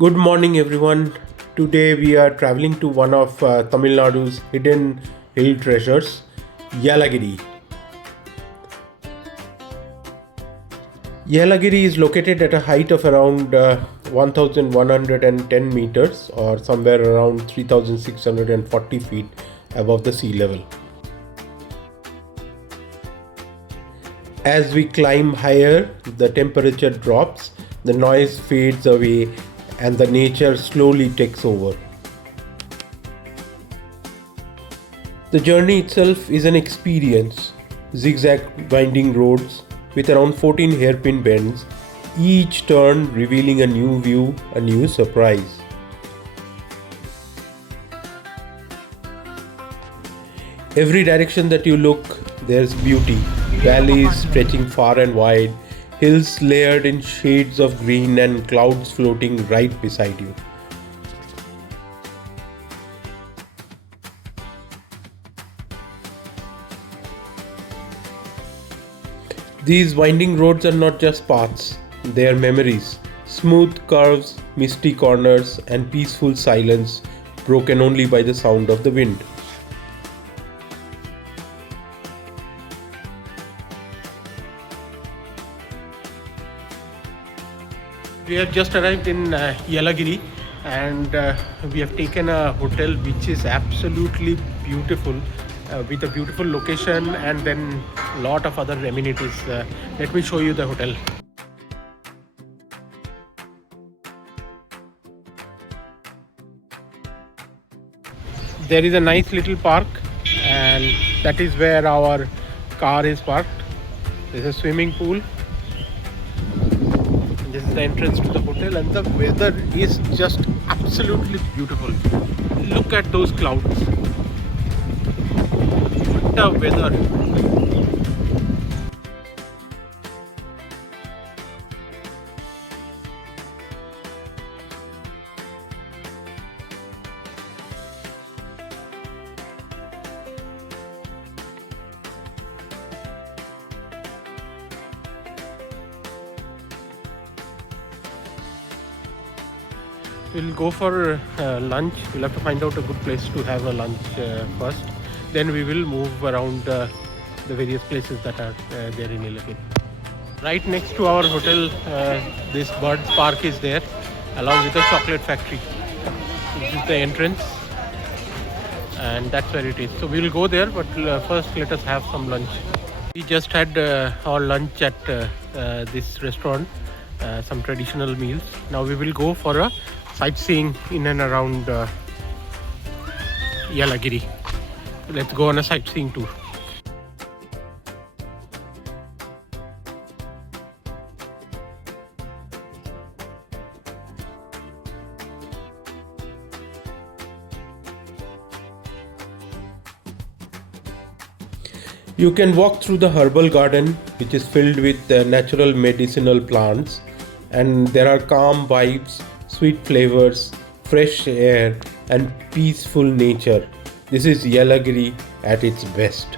Good morning, everyone. Today we are traveling to one of Tamil Nadu's hidden hill treasures, Yelagiri. Yelagiri is located at a height of around 1110 meters or somewhere around 3640 feet above the sea level. As we climb higher, the temperature drops, the noise fades away, and the nature slowly takes over. The journey itself is an experience. Zigzag winding roads with around 14 hairpin bends, each turn revealing a new view, a new surprise. Every direction that you look, there's beauty. Valleys stretching far and wide, hills layered in shades of green, and clouds floating right beside you. These winding roads are not just paths, they are memories. Smooth curves, misty corners, and peaceful silence broken only by the sound of the wind. We have just arrived in Yelagiri, and we have taken a hotel which is absolutely beautiful, with a beautiful location and then a lot of other amenities. Let me show you the hotel. There is a nice little park, and that is where our car is parked. There is a swimming pool. This is the entrance to the hotel, and the weather is just absolutely beautiful. Look at those clouds. What a weather. We'll go for lunch. We'll have to find out a good place to have a lunch first. Then we will move around the various places that are there in Yelagiri. Right next to our hotel, this bird park is there, along with a chocolate factory. This is the entrance, and that's where it is. So we'll go there, but first let us have some lunch. We just had our lunch at this restaurant, some traditional meals. Now we will go for a sightseeing in and around Yelagiri. Let's go on a sightseeing tour. You can walk through the herbal garden, which is filled with natural medicinal plants, and there are calm vibes, sweet flavors, fresh air, and peaceful nature. This is Yelagiri at its best.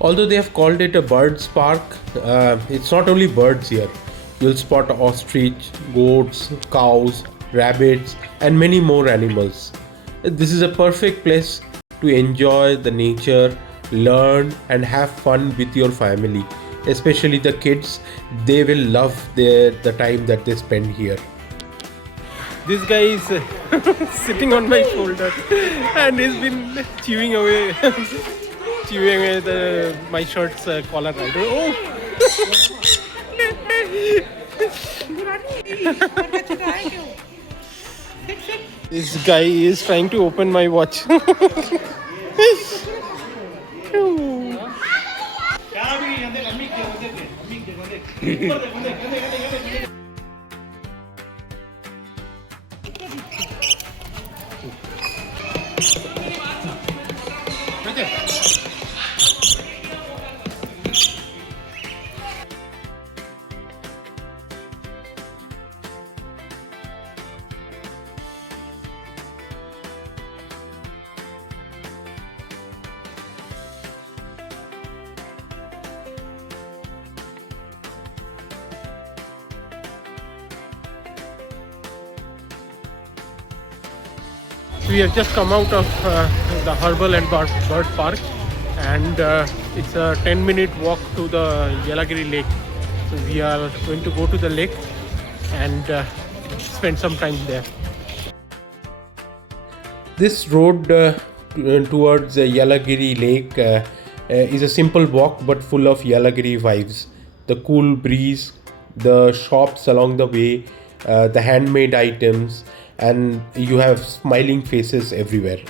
Although they have called it a birds park, it's not only birds here. You'll spot ostrich, goats, cows, rabbits, and many more animals. This is a perfect place to enjoy the nature, learn, and have fun with your family. Especially the kids, they will love the time that they spend here. This guy is sitting on my shoulder and he's been chewing away my shirt's collar. Right? Oh! This guy is trying to open my watch. We have just come out of the Herbal and Bird Park, and it's a 10-minute walk to the Yelagiri Lake. So we are going to go to the lake and spend some time there. This road towards Yelagiri Lake is a simple walk but full of Yelagiri vibes. The cool breeze, the shops along the way, the handmade items, and you have smiling faces everywhere.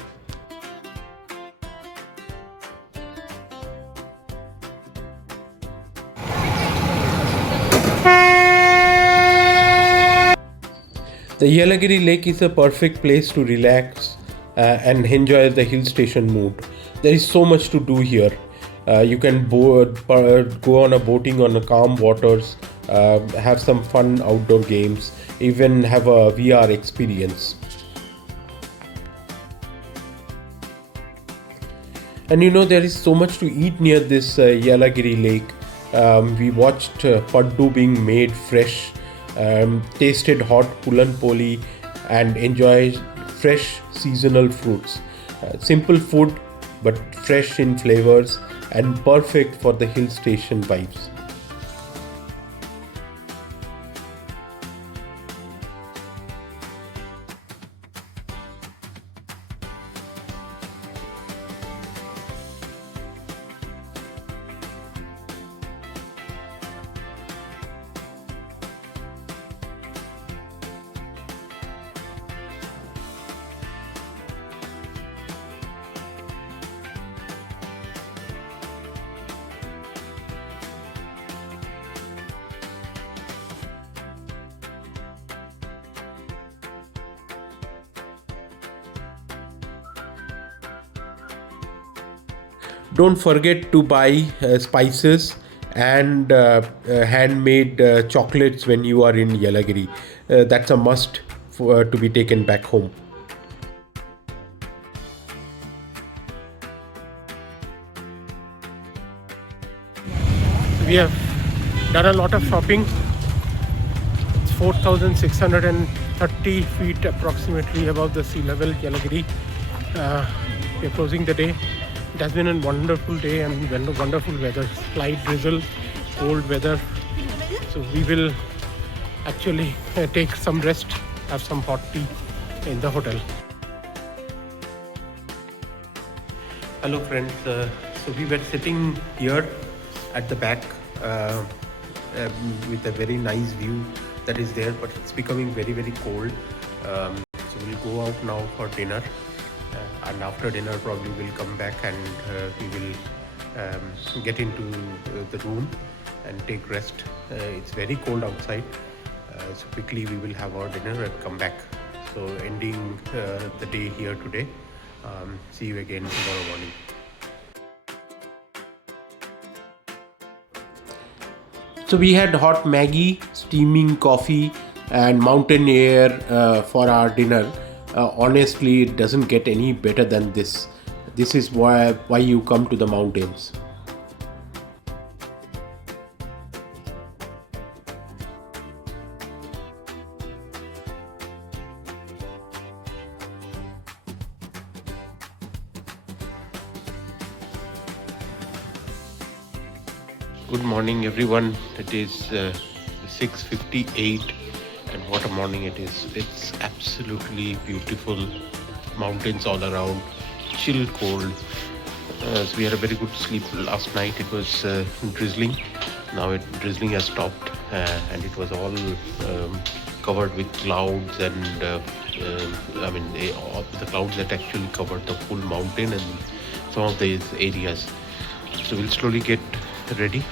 The Yelagiri Lake is a perfect place to relax and enjoy the hill station mood. There is so much to do here. You can go on a boating on a calm waters, have some fun outdoor games, even have a VR experience. And there is so much to eat near this Yelagiri Lake. We watched paddu being made fresh, tasted hot pulan poli, and enjoyed fresh seasonal fruits. Simple food, but fresh in flavors and perfect for the hill station vibes. Don't forget to buy spices and handmade chocolates when you are in Yelagiri. That's a must to be taken back home. We have done a lot of shopping. It's 4,630 feet approximately above the sea level, Yelagiri. We are closing the day. It has been a wonderful day and wonderful weather. Slight drizzle, cold weather. So we will actually take some rest, have some hot tea in the hotel. Hello friends. So we were sitting here at the back with a very nice view that is there, but it's becoming very, very cold. So we'll go out now for dinner. And after dinner probably we'll come back and we will get into the room and take rest. It's very cold outside, so quickly we will have our dinner and come back. So ending the day here today. See you again tomorrow morning. So we had hot Maggie, steaming coffee, and mountain air for our dinner. Honestly, it doesn't get any better than this. This is why you come to the mountains. Good morning, everyone. It is 6:58. And what a morning it is. It's absolutely beautiful. Mountains all around, chill cold. So we had a very good sleep last night. It was drizzling. Now drizzling has stopped and it was all covered with clouds and the clouds that actually covered the full mountain and some of these areas. So we'll slowly get ready.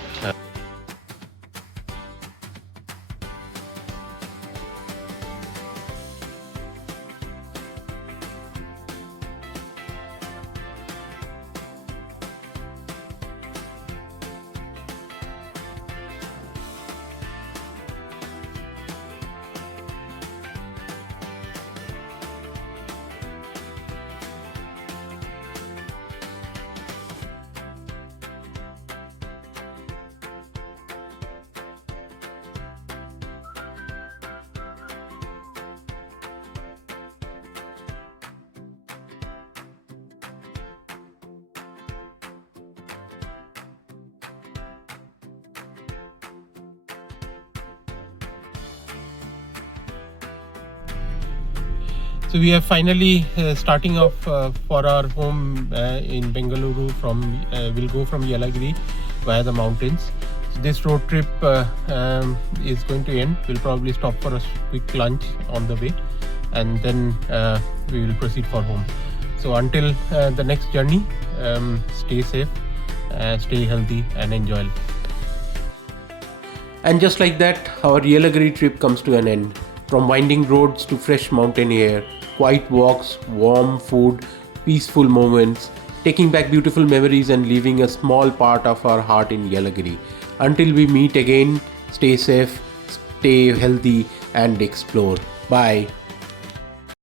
So we are finally starting off for our home in Bengaluru. We'll go from Yelagiri via the mountains. So this road trip is going to end. We'll probably stop for a quick lunch on the way, and then we will proceed for home. So until the next journey, stay safe, stay healthy, and enjoy. And just like that, our Yelagiri trip comes to an end. From winding roads to fresh mountain air, quiet walks, warm food, peaceful moments, taking back beautiful memories and leaving a small part of our heart in Yelagiri. Until we meet again, stay safe, stay healthy, and explore. Bye.